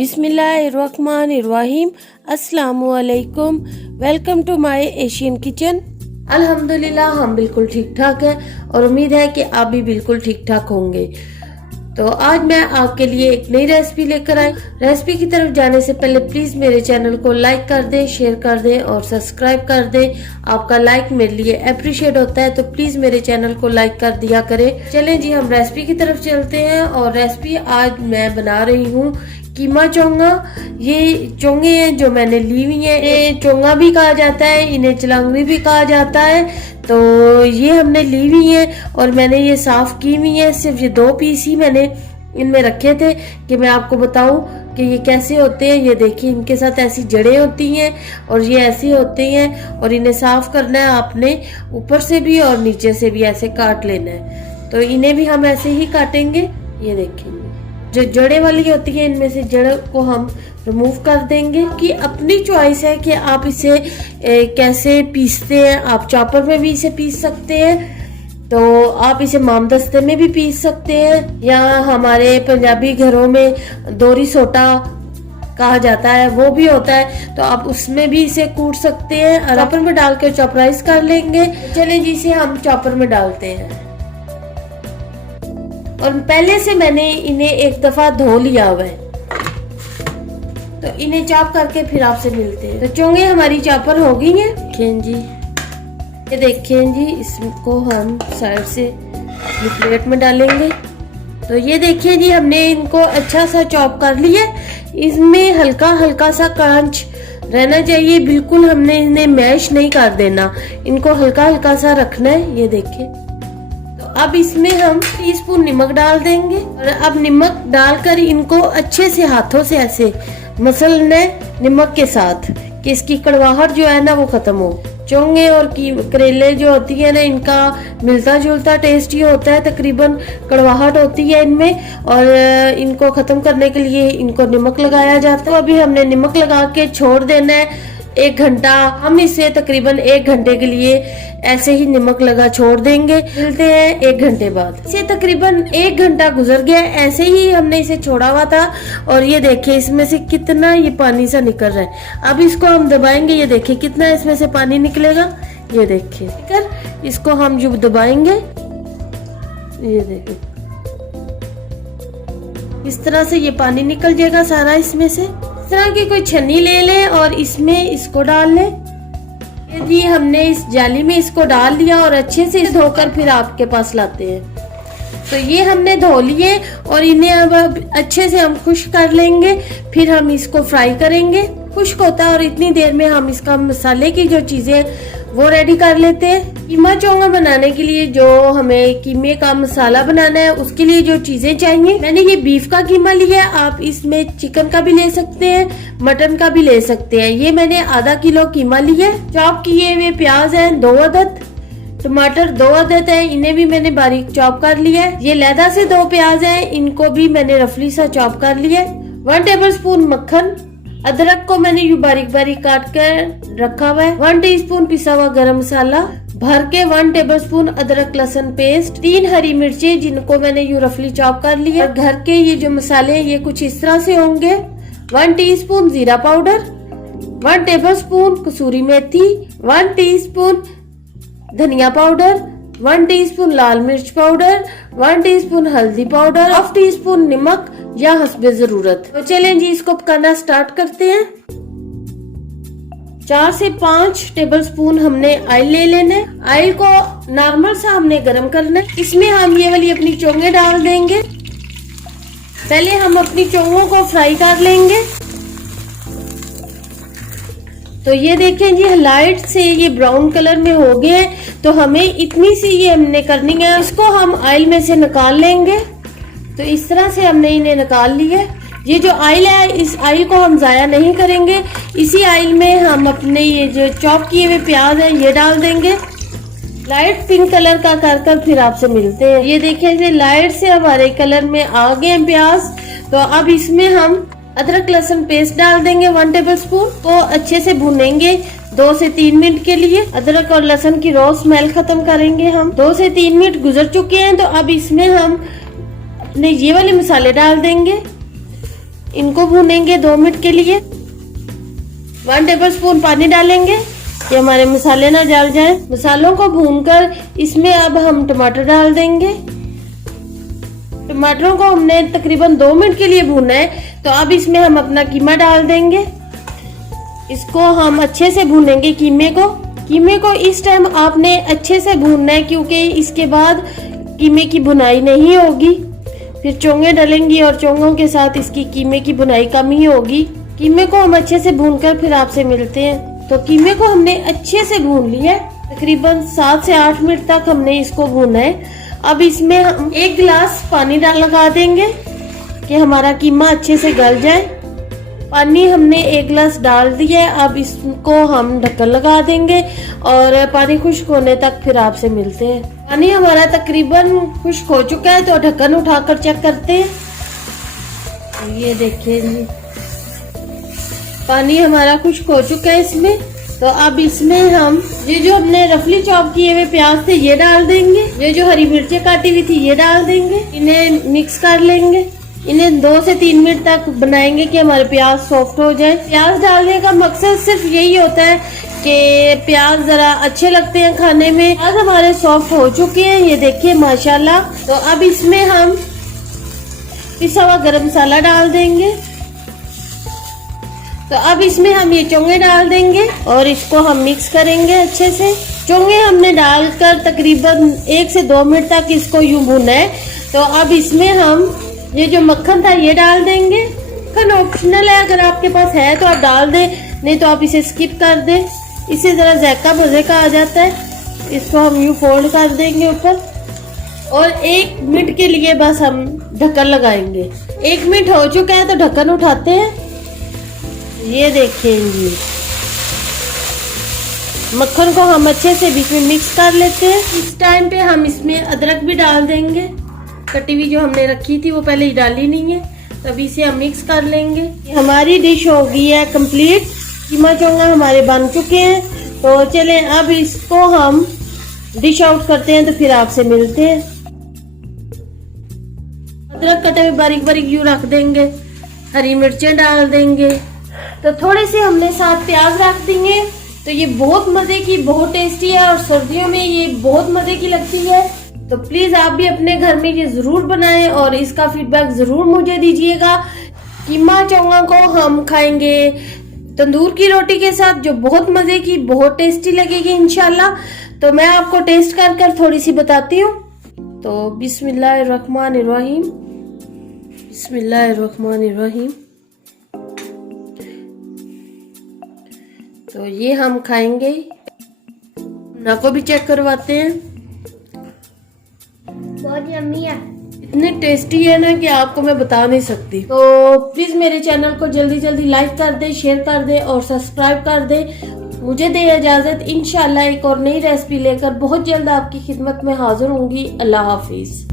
बिस्मिल्लाहिर्रहमानिर्रहीम। अस्सलामुअलैकुम। Welcome to my Asian kitchen. अल्हम्दुलिल्लाह हम बिल्कुल ठीक ठाक हैं और उम्मीद है कि आप भी बिल्कुल ठीक ठाक होंगे। तो आज मैं आपके लिए एक नई रेसिपी लेकर आई। रेसिपी की तरफ जाने से पहले प्लीज मेरे चैनल को लाइक कर दें, शेयर कर दें और सब्सक्राइब कर दें। आपका लाइक मेरे लिए अप्रिशिएट होता है, तो प्लीज मेरे चैनल को लाइक कर दिया करें। चलें जी, हम रेसिपी की तरफ चलते हैं। और रेसिपी आज मैं बना रही हूँ कीमा चोंगा। ये चोंगे हैं जो मैंने ली हुई है। ये चोंगा भी कहा जाता है, इन्हें चलांगरी भी कहा जाता है। तो ये हमने ली हुई है और मैंने ये साफ की हुई है। सिर्फ ये 2 पीस ही मैंने इनमें रखे थे कि मैं आपको बताऊं कि ये कैसे होते हैं। ये देखिए, इनके साथ ऐसी जड़ें होती हैं और ये ऐसी होती हैं और इन्हें साफ करना है आपने, ऊपर से भी और नीचे से भी ऐसे काट लेना है। तो इन्हें भी हम ऐसे ही काटेंगे। ये देखेंगे, जो जड़े वाली होती है इनमें से जड़ को हम रिमूव कर देंगे। कि अपनी चॉइस है कि आप इसे कैसे पीसते हैं। आप चॉपर में भी इसे पीस सकते हैं, तो आप इसे मामदस्ते में भी पीस सकते हैं, या हमारे पंजाबी घरों में दोरी सोटा कहा जाता है वो भी होता है, तो आप उसमें भी इसे कूट सकते हैं। चॉपर में डाल के चॉपराइज कर लेंगे। चलिए जी, इसे हम चॉपर में डालते हैं। और पहले से मैंने इन्हें एक दफा धो लिया हुआ है, तो इन्हें चॉप करके फिर आपसे मिलते हैं। तो चोंगे हमारी चॉपर हो गई हैं। देखें जी, ये देखें जी, इसको हम साइड से प्लेट में डालेंगे। तो ये देखिए जी, हमने इनको अच्छा सा चॉप कर लिया। इसमें हल्का हल्का सा क्रंच रहना चाहिए, बिल्कुल हमने इन्हें मैश नहीं कर देना, इनको हल्का हल्का सा रखना है। ये देखिए, अब इसमें हम टीस्पून नमक डाल देंगे। और अब नमक डालकर इनको अच्छे से हाथों से ऐसे मसलना है नमक के साथ, कि इसकी कड़वाहट जो है ना वो खत्म हो। चोंगे और करेले जो होती है ना, इनका मिलता जुलता टेस्ट ही होता है, तकरीबन कड़वाहट होती है इनमें। और इनको खत्म करने के लिए इनको नमक लगाया जाता है। तो अभी हमने नमक लगा के छोड़ देना है 1 घंटा। हम इसे तकरीबन 1 घंटे के लिए ऐसे ही नमक लगा छोड़ देंगे। मिलते हैं 1 घंटे बाद। इसे तकरीबन 1 घंटा गुजर गया, ऐसे ही हमने इसे छोड़ा हुआ था। और ये देखिए, इसमें से कितना ये पानी सा निकल रहा है। अब इसको हम दबाएंगे। ये देखिए कितना इसमें से पानी निकलेगा। ये देखिए, कर इसको हम जो दबाएंगे, ये देखिए इस तरह से ये पानी निकल जाएगा सारा इसमें से। इस तरह की कोई छन्नी ले लें और इसमें इसको डाल लें। यदि हमने इस जाली में इसको डाल लिया और अच्छे से धोकर फिर आपके पास लाते हैं। तो ये हमने धो लिए और इन्हें अब अच्छे से हम खुश्क कर लेंगे। फिर हम इसको फ्राई करेंगे। खुश्क होता है और इतनी देर में हम इसका मसाले की जो चीजें वो रेडी कर लेते हैं। कीमा चोंगा बनाने के लिए जो हमें कीमे का मसाला बनाना है, उसके लिए जो चीजें चाहिए, मैंने ये बीफ का कीमा लिया है। आप इसमें चिकन का भी ले सकते हैं, मटन का भी ले सकते हैं। ये मैंने आधा किलो कीमा लिया है। चॉप किए हुए प्याज है 2 अदद, टमाटर 2 अदद है, इन्हें भी मैंने बारीक चॉप कर लिया है। ये लहदा से 2 प्याज है, इनको भी मैंने रफली सा चॉप कर लिया है। 1 टेबलस्पून मक्खन। अदरक को मैंने यूं बारीक बारीक काट कर रखा हुआ है। 1 टीस्पून पिसा हुआ गरम मसाला भर के, 1 टेबलस्पून अदरक लहसुन पेस्ट, 3 हरी मिर्चें जिनको मैंने यूं रफली चॉप कर लिया। और घर के ये जो मसाले हैं ये कुछ इस तरह से होंगे। 1 टीस्पून जीरा पाउडर, 1 टेबलस्पून कसूरी मेथी, 1 टीस्पून धनिया पाउडर, 1 टीस्पून लाल मिर्च पाउडर, 1 टीस्पून हल्दी पाउडर, 1/2 टीस्पून नमक या हस्बे जरूरत। तो चलें जी, इसको पकाना स्टार्ट करते हैं। 4 से 5 टेबलस्पून हमने ऑयल ले लेना है। ऑयल को नॉर्मल सा हमने गरम करना है। इसमें हम ये वाली अपनी चोंगे डाल देंगे। पहले हम अपनी चोंगों को फ्राई कर लेंगे। तो ये देखें जी, लाइट से ये ब्राउन कलर में हो गए हैं। तो हमें इतनी सी ये हमने करनी है। इसको हम ऑयल में से निकाल लेंगे। तो इस तरह से हमने इन्हें निकाल लिया। ये जो ऑयल है, इस ऑयल को हम जाया नहीं करेंगे। इसी ऑयल में हम अपने ये जो चॉप किए हुए प्याज है ये डाल देंगे। लाइट पिंक कलर का कर फिर आपसे मिलते हैं। ये देखिए, लाइट से हमारे कलर में आ गए हैं प्याज। तो अब इसमें हम अदरक लहसुन पेस्ट डाल देंगे 1 टेबलस्पून को अच्छे से भुनेंगे 2 से 3 मिनट के लिए। अदरक और लहसुन की रॉ स्मेल खत्म करेंगे हम। 2 से 3 मिनट गुजर चुके हैं। तो अब इसमें हम अपने ये वाले मसाले डाल देंगे। इनको भूनेंगे 2 मिनट के लिए। 1 टेबलस्पून पानी डालेंगे कि हमारे मसाले ना जल जाए। मसालों को भूनकर इसमें अब हम टमाटर डाल देंगे। टमाटरों को हमने तकरीबन 2 मिनट के लिए भूना है। तो अब इसमें हम अपना कीमा डाल देंगे। इसको हम अच्छे से भूनेंगे कीमे को इस टाइम आपने अच्छे से भूनना है, क्योंकि इसके बाद कीमे की भुनाई नहीं होगी। फिर चोंगे डलेंगी और चोंगों के साथ इसकी कीमे की भुनाई कम ही होगी। कीमे को हम अच्छे से भूनकर फिर आपसे मिलते हैं। तो कीमे को हमने अच्छे से भून लिया है, तकरीबन 7 से 8 मिनट तक हमने इसको भूना है। अब इसमें हम 1 गिलास पानी लगा देंगे कि हमारा कीमा अच्छे से गल जाए। पानी हमने 1 गिलास डाल दिया है। अब इसको हम ढक्कन लगा देंगे और पानी खुश्क होने तक फिर आपसे मिलते हैं। पानी हमारा तकरीबन खुश्क हो चुका है, तो ढक्कन उठाकर चेक करते हैं। ये देखिए जी, पानी हमारा खुश्क हो चुका है इसमें। तो अब इसमें हम ये जो हमने रफली चॉप किए हुए प्याज थे ये डाल देंगे। ये जो हरी मिर्चें काटी हुई थी ये डाल देंगे। इन्हें मिक्स कर लेंगे। इन्हें 2 से 3 मिनट तक बनाएंगे कि हमारे प्याज सॉफ्ट हो जाए। प्याज डालने का मकसद सिर्फ यही होता है कि प्याज जरा अच्छे लगते हैं खाने में। प्याज हमारे सॉफ्ट हो चुके हैं, ये देखिए माशाल्लाह। तो अब इसमें हम पिसा हुआ गरम मसाला डाल देंगे। तो अब इसमें हम ये चोंगे डाल देंगे और इसको हम मिक्स करेंगे अच्छे से। चोंगे हमने डालकर तकरीबन 1 से 2 मिनट तक इसको यूं भूना है। तो अब इसमें हम ये जो मक्खन था ये डाल देंगे। मक्खन ऑप्शनल है, अगर आपके पास है तो आप डाल दें, नहीं तो आप इसे स्किप कर दें। इससे जरा जायका मजे का आ जाता है। इसको हम यूं फोल्ड कर देंगे ऊपर और 1 मिनट के लिए बस हम ढक्कन लगाएंगे। 1 मिनट हो चुका है तो ढक्कन उठाते हैं। ये देखेंगे मक्खन को हम अच्छे से बीच में मिक्स कर लेते हैं। इस टाइम पे हम इसमें अदरक भी डाल देंगे। कटी हुई जो हमने रखी थी वो पहले ही डाली नहीं है, तभी इसे हम मिक्स कर लेंगे। हमारी डिश हो गई है कंप्लीट। कीमा चोंगा हमारे बन चुके हैं। तो चलें अब इसको हम डिश आउट करते हैं, तो फिर आपसे मिलते हैं। अदरक कटे हुए बारीक बारीक यूं रख देंगे। हरी मिर्चें डाल देंगे। तो थोड़े से हमने साथ प्याज रख देंगे। तो ये बहुत मजे की, बहुत टेस्टी है और सर्दियों में ये बहुत मजे की लगती है। तो प्लीज आप भी अपने घर में ये जरूर बनाएं और इसका फीडबैक जरूर मुझे दीजिएगा। कीमा चोंगा को हम खाएंगे तंदूर की रोटी के साथ, जो बहुत मजे की, बहुत टेस्टी लगेगी इंशाल्लाह। तो मैं आपको टेस्ट कर कर थोड़ी सी बताती हूँ। तो बिस्मिल्लाहिर्रहमानिर्रहीम, बिस्मिल्लाहिर्रहमानिर्रहीम। तो ये हम खाएंगे, ना को भी चेक करवाते हैं। बहुत यम्मी है, इतनी टेस्टी है ना कि आपको मैं बता नहीं सकती। तो प्लीज मेरे चैनल को जल्दी जल्दी लाइक कर दे, शेयर कर दे और सब्सक्राइब कर दे। मुझे दे इजाजत। इंशाल्लाह एक और नई रेसिपी लेकर बहुत जल्द आपकी खिदमत में हाजिर होंगी। अल्लाह हाफिज।